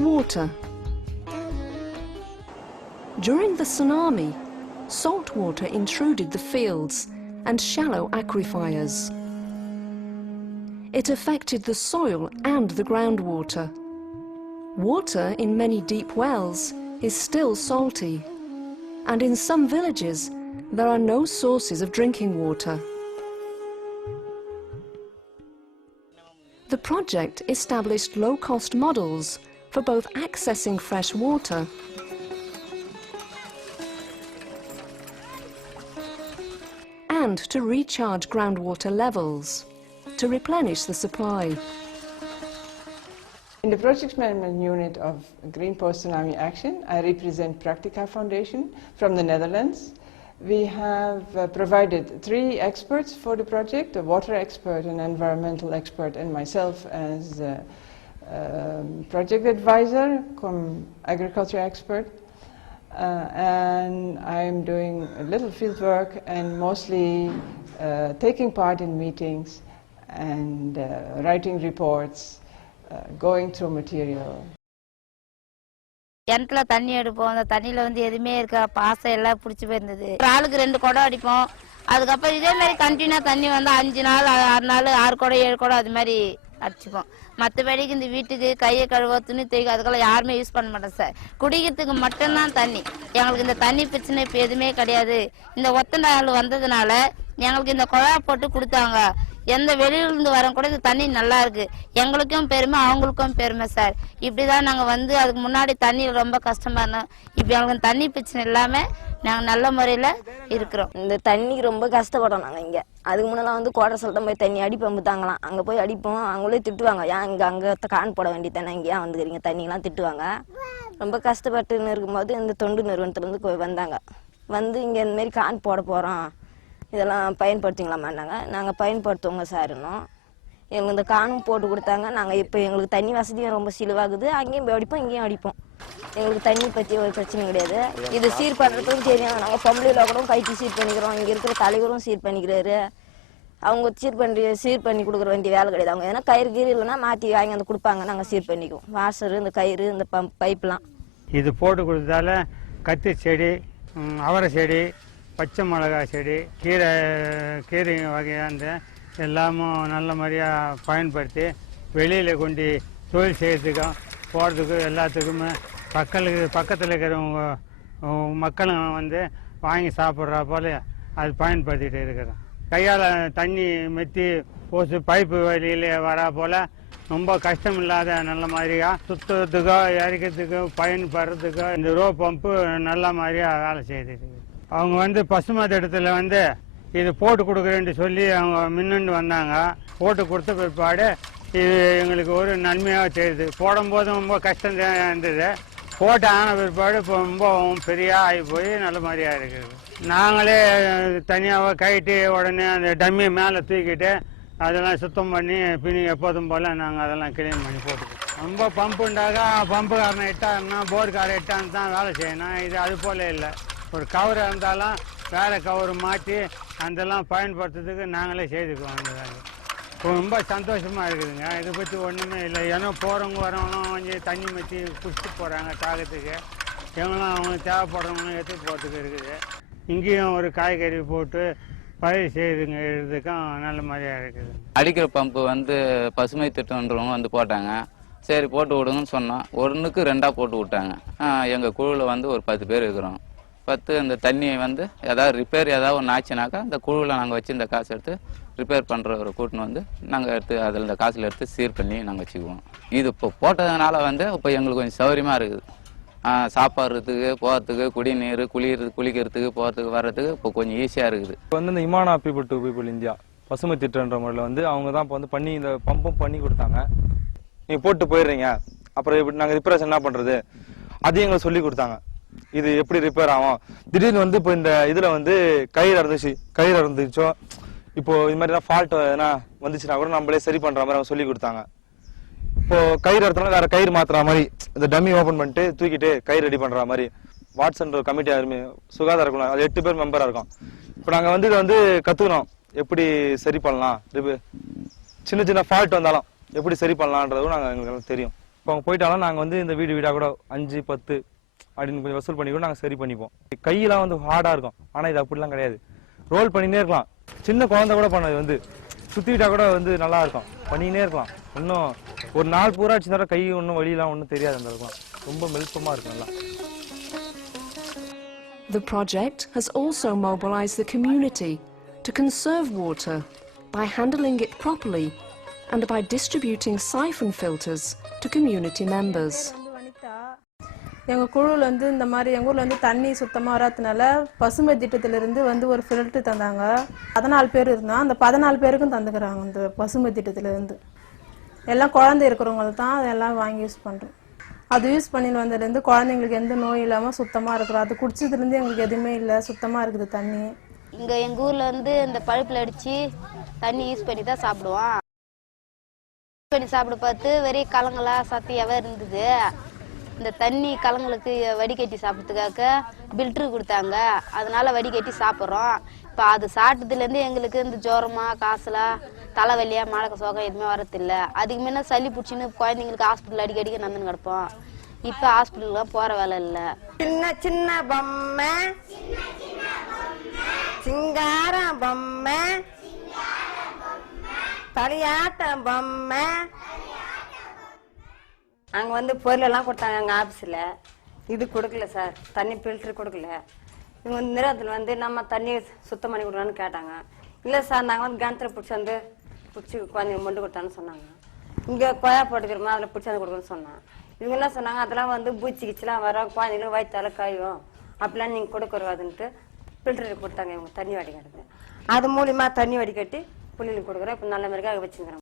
Water. During the tsunami, salt water intruded the fields and shallow aquifers. It affected the soil and the groundwater. Water in many deep wells is still salty, and in some villages there are no sources of drinking water. The project established low-cost models for both accessing fresh water and to recharge groundwater levels, to replenish the supply. In the Project Management Unit of Green Post Tsunami Action, I represent Practica Foundation from the Netherlands. We have provided 3 experts for the project, a water expert, an environmental expert, and myself as project advisor, agriculture expert. And I'm doing a little field work and mostly taking part in meetings and writing reports, going through material. கிணத்துல தண்ணி எடுப்போம். அந்த தண்ணியில் வந்து எதுவுமே இருக்க பாசை எல்லாம் பிடிச்சி போயிருந்தது. ஒரு ஆளுக்கு 2 குடம் அடிப்போம். அதுக்கப்புறம் இதே மாதிரி கண்டினியூ தண்ணி வந்து 5 நாள் 6 நாள் 6 குடம் 7 குடம் அது மாதிரி அடிச்சுப்போம். மற்றபடிக்கு இந்த வீட்டுக்கு கையை கழுவ துணி துவைக்க அதுக்கெல்லாம் யாருமே யூஸ் பண்ண மாட்டோம் சார். குடிக்கிறதுக்கு மட்டும்தான் தண்ணி. எங்களுக்கு இந்த தண்ணி பிரச்சனை இப்போ எதுவுமே கிடையாது. இந்த ஒத்த நாள் வந்ததுனால எங்களுக்கு இந்த குழாய் போட்டு கொடுத்தாங்க. எந்த வெளியிலிருந்து வர கூட இந்த தண்ணி நல்லா இருக்கு. எங்களுக்கும் பெருமை அவங்களுக்கும் பெருமை சார். இப்படிதான் நாங்க வந்து அதுக்கு முன்னாடி தண்ணி ரொம்ப கஷ்டமா இருந்தோம். இப்போ எங்களுக்கு தண்ணி பிரச்சனை இல்லாம நாங்க நல்ல முறையில இருக்கிறோம். இந்த தண்ணிக்கு ரொம்ப கஷ்டப்பட்டோம் நாங்க இங்க. அதுக்கு முன்னெல்லாம் வந்து கோட்டரசல் தான் போய் தண்ணி அடிப்போம் தாங்கலாம். அங்க போய் அடிப்போம். அவங்களே திட்டுவாங்க, ஏன் அங்க கான் போட வேண்டிய தானே இங்கே ஏன் வந்துக்கிறீங்க தண்ணிலாம் திட்டுவாங்க. ரொம்ப கஷ்டப்பட்டுன்னு இருக்கும்போது இந்த தொண்டு நிறுவனத்துலேருந்து வந்தாங்க. வந்து இங்கே இந்த மாதிரி கான் போட போகிறோம், இதெல்லாம் பயன்படுத்திங்களாமான்னாங்க. நாங்கள் பயன்படுத்துவோங்க சாருன்னோம். எங்களுக்கு இந்த காணும் போட்டு கொடுத்தாங்க. நாங்கள் இப்போ எங்களுக்கு தண்ணி வசதியும் ரொம்ப சிலுவாகுது. அங்கேயும் போய் அடிப்போம், இங்கேயும் அடிப்போம். எங்களுக்கு தண்ணி பற்றி ஒரு பிரச்சனை கிடையாது. இது சீர் பண்ணுறதுக்கும் தெரியும். நாங்கள் பொம்பளையில் கூட கைட்டி சீர் பண்ணிக்கிறோம். இங்கே இருக்கிற தலைவரும் சீர் பண்ணிக்கிறாரு. அவங்க சீர் பண்ணி கொடுக்குற வேண்டிய வேலை கிடையாது. அவங்க ஏன்னா கயிறு கீறு இல்லைன்னா மாற்றி வாங்கி வந்து கொடுப்பாங்க. நாங்கள் சீர் பண்ணிக்குவோம். வாஷரு, இந்த கயிறு, இந்த பைப்லாம் இது போட்டு கொடுத்ததால கத்தி செடி, அவரை செடி, பச்சை மிளகாய் செடி, கீரை வகையான எல்லாமும் நல்ல மாதிரியாக பயன்படுத்தி வெளியில் கொண்டு தொழில் செய்யறதுக்கும் போகிறதுக்கும் எல்லாத்துக்குமே பக்கத்தில் இருக்கிறவங்க மக்களும் வந்து வாங்கி சாப்பிட்றா போல அது பயன்படுத்திகிட்டு இருக்கிறோம். கையால் தண்ணி மெத்தி போசு பைப்பு வழியில் வரா போல் ரொம்ப கஷ்டம் இல்லாத நல்ல மாதிரியாக சுற்றுறதுக்கோ இறக்கிறதுக்கோ பயன்படுறதுக்கோ இந்த ரோ பம்பு நல்ல மாதிரியாக வேலை செய்துட்டு. அவங்க வந்து பசுமத இடத்துல வந்து இது போட்டு கொடுக்குறேன்னு சொல்லி அவங்க முன்னண்டு வந்தாங்க. போட்டு கொடுத்த பிற்பாடு இது எங்களுக்கு ஒரு நன்மையாக செய்யுது. போடும்போது ரொம்ப கஷ்டம் இருந்தது. போட்டு ஆன பிற்பாடு இப்போ ரொம்ப பெரிய ஆகி போய் நல்ல மாதிரியாக இருக்குது. நாங்களே தனியாக கைட்டு உடனே அந்த டம்மியை மேலே தூக்கிட்டு அதெல்லாம் சுத்தம் பண்ணி பின்னி எப்போதும் போல் நாங்கள் அதெல்லாம் கிளீன் பண்ணி போட்டுக்கோம். ரொம்ப பம்புண்டாக பம்புக்காரனை இட்டாங்கன்னா போர்டுக்காரை இட்டான்னு தான் வேலை செய்யணும். இது அது போல் இல்லை. ஒரு கவர் இருந்தாலும் வேறு கவர் மாற்றி அதெல்லாம் பயன்படுத்துறதுக்கு நாங்களே செய்துக்குவோம். அந்த வேலை ரொம்ப சந்தோஷமாக இருக்குதுங்க. இதை பற்றி ஒன்றுமே இல்லை. ஏன்னா போகிறவங்க வரவங்களும் கொஞ்சம் தண்ணி மற்றி குடிச்சிட்டு போகிறாங்க தாகத்துக்கு. எங்களும் அவங்க தேவைப்படுறவங்களும் எடுத்து போகிறதுக்கு இருக்குது. இங்கேயும் ஒரு காய்கறி போட்டு பயிர் செய்துங்கிறதுக்கும் நல்ல மாதிரியாக இருக்குது. அடிக்கிற பம்பு வந்து பசுமை திட்டம்ன்றவங்க வந்து போட்டாங்க. சரி போட்டு விடுங்கன்னு சொன்னோம். 1க்கு 2 போட்டு விட்டாங்க. எங்கள் குழுவில் வந்து ஒரு 10 பேர் இருக்கிறோம். 10 அந்த தண்ணியை வந்து ஏதாவது ரிப்பேர் ஏதாவது ஒன்று ஆச்சுனாக்கா இந்த குழுவில் நாங்கள் வச்சு இந்த காசு எடுத்து ரிப்பேர் பண்ணுற ஒரு கூட்டின்னு வந்து நாங்கள் எடுத்து அதில் இந்த காசில் எடுத்து சீர் பண்ணி நாங்கள் வச்சுக்குவோம். இது இப்போ போட்டதுனால வந்து இப்போ எங்களுக்கு கொஞ்சம் சௌகரியமாக இருக்குது. சாப்பிட்றதுக்கு போகிறதுக்கு குடிநீர் குளிக்கிறதுக்கு போகிறதுக்கு வர்றதுக்கு இப்போ கொஞ்சம் ஈஸியாக இருக்குது. இப்போ வந்து இந்த இமானா பீப்புள் டு பீப்புள் இந்தியா பசுமை திட்டன்ற முறையில் வந்து அவங்க தான் இப்போ வந்து பண்ணி இந்த பம்பும் பண்ணி கொடுத்தாங்க. நீங்கள் போட்டு போயிடுறீங்க, அப்புறம் எப்படி நாங்கள் ரிப்பேரேஷன் என்ன பண்ணுறது அதையும் எங்களுக்கு சொல்லி கொடுத்தாங்க. இது எப்படி ரிப்பேர் ஆகும். திடீர்னு வந்து இப்போ இந்த இதில் வந்து கயிறு இருந்துச்சோ இப்போ இது மாதிரி தான் ஃபால்ட் எதனா வந்துச்சுன்னா கூட நம்மளே சரி பண்ணுற மாதிரி அவங்க சொல்லி கொடுத்தாங்க. இப்போ கயிறு அறுத்தோம்னா வேற கயிறு மாத்துற மாதிரி இந்த டம்மி ஓப்பன் பண்ணிட்டு தூக்கிட்டு கயிறு ரெடி பண்ற மாதிரி வாட்ஸ்ன்ற கமிட்டி யாருமே சுகாதார குழு அது 8 பேர் மெம்பரா இருக்கும். இப்போ நாங்கள் வந்து இதை வந்து கற்றுக்கணும் எப்படி சரி பண்ணலாம். சின்ன சின்ன ஃபால்ட் வந்தாலும் எப்படி சரி பண்ணலான்றதும் எங்களுக்கு தெரியும். இப்போ அவங்க போயிட்டாலும் நாங்கள் வந்து இந்த வீடு வீடாக கூட 5, 10 அப்படின்னு கொஞ்சம் வசூல் பண்ணி கூட நாங்கள் சரி பண்ணிப்போம். கையெல்லாம் வந்து ஹார்டாக இருக்கும், ஆனால் இது அப்படிலாம் கிடையாது. ரோல் பண்ணினே இருக்கலாம். சின்ன குழந்தை கூட பண்ணது வந்து சுற்றிக்கிட்டா கூட வந்து நல்லா இருக்கும், பண்ணினே இருக்கலாம். இன்னும் ஒரு நாள் பூரா வச்சு தவிர கை ஒன்றும் வழியெல்லாம் ஒன்றும் தெரியாது. அந்த இருக்கலாம் ரொம்ப மெல்பமாக இருக்கும் நல்லா. The project has also mobilized the community to conserve water by handling it properly and by distributing siphon filters to community members. எங்கள் குழுவில் வந்து இந்த மாதிரி எங்கள் ஊரில் வந்து தண்ணி சுத்தமாக வராதனால பசுமை திட்டத்திலிருந்து வந்து ஒரு ஃபில்ட்ரு தந்தாங்க. 14 பேர் இருந்தால் அந்த 14 பேருக்கும் தந்துக்கிறாங்க. இந்த பசுமை திட்டத்திலேருந்து எல்லாம் குழந்தை இருக்கிறவங்க தான் அதெல்லாம் வாங்கி யூஸ் பண்ணுறோம். அது யூஸ் பண்ணிட்டு வந்ததுலேருந்து குழந்தைங்களுக்கு எந்த நோய் இல்லாமல் சுத்தமாக இருக்கிறோம். அது குடிச்சதுலேருந்து எங்களுக்கு எதுவுமே இல்லை, சுத்தமாக இருக்குது தண்ணி. இங்கே எங்கள் ஊரில் வந்து இந்த பழுப்பில் அடித்து தண்ணி யூஸ் பண்ணி தான் சாப்பிடுவோம். யூஸ் பண்ணி சாப்பிட பார்த்து வெறி கலங்களாக சத்தியாகவே இருந்தது. இந்த தண்ணி கலங்களுக்கு வடிகட்டி சாப்பிட்றதுக்காக பில்ட்ரு கொடுத்தாங்க, அதனால வடிகட்டி சாப்பிட்றோம். இப்போ அது சாப்பிட்டதுலேருந்து எங்களுக்கு இந்த ஜோரமா காசலா தலைவலியா மழை சோகம் எதுவுமே வரதில்லை. அதுக்கு முன்ன சளி பிடிச்சின்னு குழந்தைங்களுக்கு ஹாஸ்பிட்டல் அடிக்கடிக்க நடந்துன்னு கிடப்போம். இப்போ ஹாஸ்பிட்டலுக்குலாம் போகிற வேலை இல்லை. சின்ன சின்ன பொம்மை, சிங்கார பொம்மை, தலையாட்ட பொம்மை. அங்கே வந்து பொருளெல்லாம் கொடுத்தாங்க எங்கள் ஆஃபீஸில். இது கொடுக்கல சார், தண்ணி ஃபில்ட்ரு கொடுக்கல. இவங்க வந்து நிறுவனத்தில் வந்து நம்ம தண்ணி சுத்தம் பண்ணி கொடுக்கலான்னு கேட்டாங்க. இல்லை சார், நாங்கள் வந்து கிணத்துல பிடிச்சி குழந்தைங்க மொண்டு கொடுத்தான்னு சொன்னாங்க. இங்கே கொயா போட்டுக்கிறோமா அதில் பிடிச்சி வந்து கொடுக்கணும்னு சொன்னாங்க. இவங்க என்ன சொன்னாங்க, அதெல்லாம் வந்து பூச்சி கிச்சிலாம் வரும், குழந்தைங்களுக்கு வயிற்றால காயும், அப்படிலாம் நீங்கள் கொடுக்குறவாதுன்ட்டு ஃபில்டர் கொடுத்தாங்க. இவங்க தண்ணி வடிகட்டுது. அது மூலியமாக தண்ணி வடிகட்டி பிள்ளைங்களுக்கு கொடுக்குறோம். இப்போ நல்ல மாதிரிக்காக வச்சுக்கிறோம்.